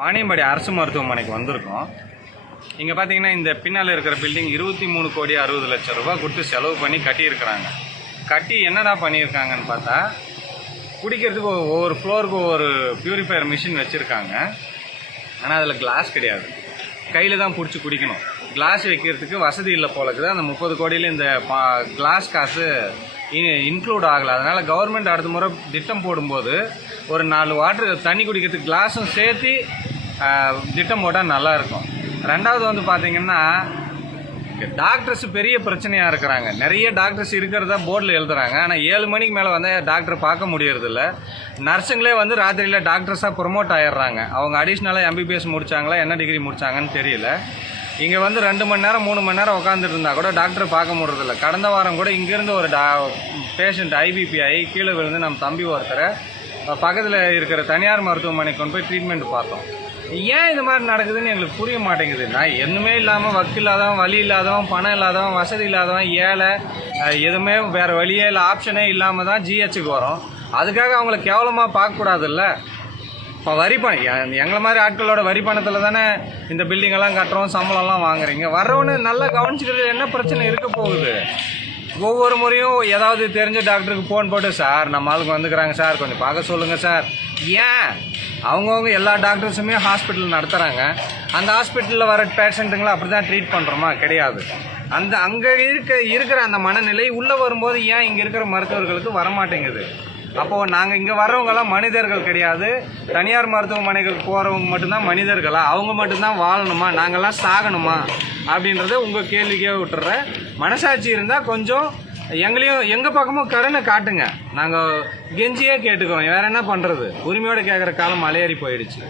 வாணியம்பாடி அரசு மருத்துவமனைக்கு வந்திருக்கோம். இங்கே பார்த்தீங்கன்னா இந்த பின்னால் இருக்கிற பில்டிங் 23,60,00,000 ரூபா கொடுத்து செலவு பண்ணி கட்டியிருக்கிறாங்க. கட்டி என்னடா பண்ணியிருக்காங்கன்னு பார்த்தா, குடிக்கிறதுக்கு ஒவ்வொரு ஃப்ளோருக்கு ஒவ்வொரு பியூரிஃபையர் மிஷின் வச்சுருக்காங்க. ஆனால் அதில் கிளாஸ் கிடையாது, கையில் தான் பிடிச்சி குடிக்கணும். கிளாஸ் வைக்கிறதுக்கு வசதி இல்லை போலக்குது. அந்த 30 கோடியில் இந்த கிளாஸ் காசு இன்க்ளூட் ஆகலை. அதனால் கவர்மெண்ட் அடுத்த முறை திட்டம் போடும்போது ஒரு 4 வாட்டர் தண்ணி குடிக்கிறதுக்கு கிளாஸும் சேர்த்து திட்டம் போட்டால் நல்லாயிருக்கும். ரெண்டாவது வந்து பார்த்திங்கன்னா, டாக்டர்ஸ் பெரிய பிரச்சனையாக இருக்கிறாங்க. நிறைய டாக்டர்ஸ் இருக்கிறதா போர்டில் எழுதுகிறாங்க. ஆனால் 7 மணிக்கு மேலே வந்து டாக்டரை பார்க்க முடியறதில்ல. நர்ஸுங்களே வந்து ராத்திரியில் டாக்டர்ஸாக ப்ரொமோட் ஆகிடுறாங்க. அவங்க அடிஷ்னலாக எம்பிபிஎஸ் முடித்தாங்களா, என்ன டிகிரி முடித்தாங்கன்னு தெரியல. இங்கே வந்து 2 மணி நேரம் 3 மணி நேரம் உட்காந்துட்டு இருந்தால் கூட டாக்டரை பார்க்க முடியறதில்ல. கடந்த வாரம் கூட இங்கேருந்து ஒரு பேஷண்ட் ஐபிபி ஆகி கீழே விழுந்து நம்ம தம்பி ஒருத்தரை பக்கத்தில் இருக்கிற தனியார் மருத்துவமனைக்கு கொண்டு போய் ட்ரீட்மெண்ட் பார்த்தோம். ஏன் இது மாதிரி நடக்குதுன்னு எங்களுக்கு புரிய மாட்டேங்குது. நான் எதுவுமே இல்லாமல் வக்கு இல்லாதவன், வழி இல்லாதவன், பணம் இல்லாதவன், வசதி இல்லாதவன், ஏழை, எதுவுமே வேறு வழியே இல்லை, ஆப்ஷனே இல்லாமல் தான் ஜிஹெச்சுக்கு வரோம். அதுக்காக அவங்கள கேவலமாக பார்க்கக்கூடாதுல்ல. இப்போ வரி பணம் எங்களை மாதிரி ஆட்களோட வரி பணத்தில் தானே இந்த பில்டிங்கெல்லாம் கட்டுறோம், சம்பளம்லாம் வாங்குறீங்க. வர்றவனு நல்லா கவனிச்சுக்கிறது என்ன பிரச்சனை இருக்க போகுது? ஒவ்வொரு முறையும் ஏதாவது தெரிஞ்ச டாக்டருக்கு ஃபோன் போட்டு, சார் நம்ம ஆளுக்கு வந்துக்கிறாங்க சார், கொஞ்சம் பார்க்க சொல்லுங்கள் சார். ஏன் அவங்கவுங்க எல்லா டாக்டர்ஸுமே ஹாஸ்பிட்டல் நடத்துகிறாங்க. அந்த ஹாஸ்பிட்டலில் வர பேஷண்ட்டுங்களை அப்படி தான் ட்ரீட் பண்ணுறோமா? கிடையாது. அங்கே இருக்கிற அந்த மனநிலை உள்ளே வரும்போது ஏன் இங்கே இருக்கிற மருத்துவர்களுக்கு வரமாட்டேங்குது? அப்போது நாங்கள் இங்கே வர்றவங்கெல்லாம் மனிதர்கள் கிடையாது. தனியார் மருத்துவமனைகளுக்கு போகிறவங்க மட்டும்தான் மனிதர்களா? அவங்க மட்டும்தான் வாழணுமா? நாங்கள்லாம் சாகணுமா? அப்படின்றத உங்கள் கேள்விக்கே விட்டுறேன். மனசாட்சி இருந்தால் கொஞ்சம் எங்கள் பக்கமும் கடனை காட்டுங்க. நாங்கள் கெஞ்சியே கேட்டுக்கிறோம். வேறு என்ன பண்ணுறது? உரிமையோடு கேட்குற காலம் மலையேறி போயிடுச்சு.